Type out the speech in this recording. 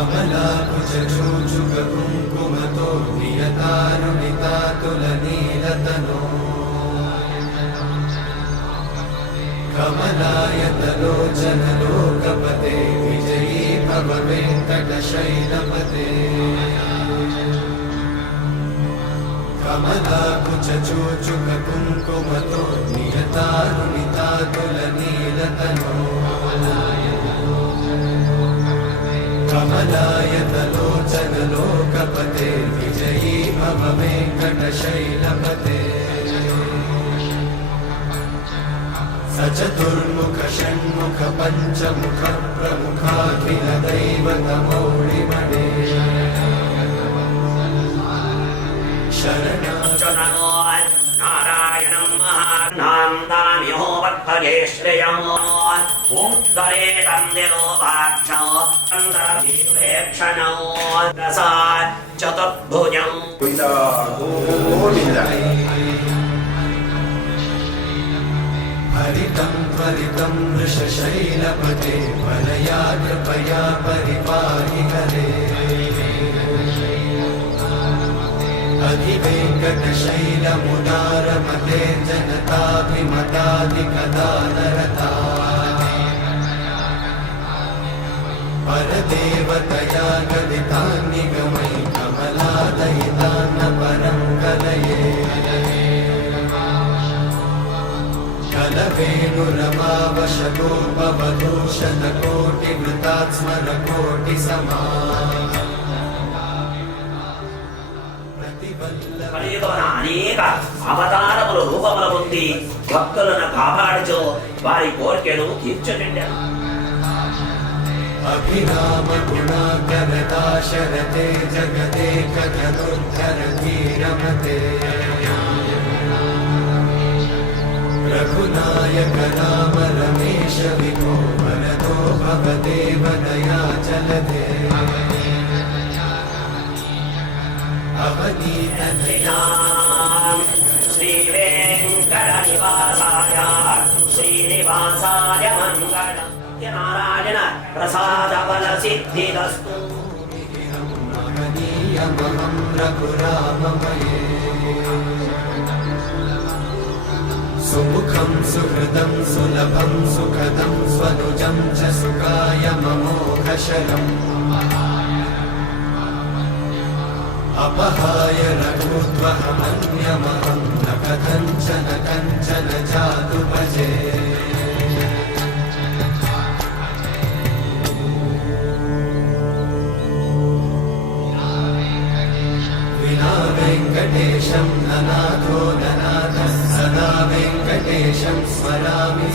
कमलाकुचूचुक कुङ्कुमतो नियतानुनितातुलनीलतनो कमलायतलोचन लोकपते विजयी भव वेङ्कटशैलपते कमलाकुचूचुक कुङ्कुमतो नियतानुनितातुलनीलतनो कमलायतलोचन लोकपते विजयी भव वेङ्कटशैलपते सचतुर्मुख षण्मुख पञ्चमुख प्रमुखाखिल दैवतमौलिमणे शरणो नारायणं महानान्दामिहो वर्तये श्रियम् उत्तरेतं निरोपाक्षौ अन्तर्विवेक्षणौ प्रसाद चतुर्भुजं हरितं त्वरितं वृषशैलपते वरया कृपया परिपाहि हरे अधिवेङ्कटशैलमुदारमते जनताभिमतादिकदानरता परदेवतया गदितान्निगमै कमलादयितान्न परं कलये कलवेणुरमावशगोपवधूषणकोटिवृतात्स्मरकोटिसमा కలియుగమున అనేక అవతారములు రూపముల పొంది భక్తులను కాపాడుచు వారి కోరికను తీర్చుచుండెను. అభిరామ గుణాకరదాశరథే జగదేక జగదుద్ధరతి రమతే రఘునాయక రామ రమేశ విభో వరదో భవదేవ దయాచలదే శ్రీ వెంకటనివాసాయ శ్రీనివాసాయ మంగళ నారాయణ ప్రసాద బల సిద్ధిరస్తు. మహనీయమహం రఘురామమయే సుముఖం సుహృదం సులభం సుఖదం స్వనుజం చ సుఖాయ మమోఘశరం अपहाय रघुत्वहमन्यमहं न कथञ्चन कञ्चन जातु भजे विना वेङ्कटेशं ननाथो ननाथः सदा वेङ्कटेशं स्मरामि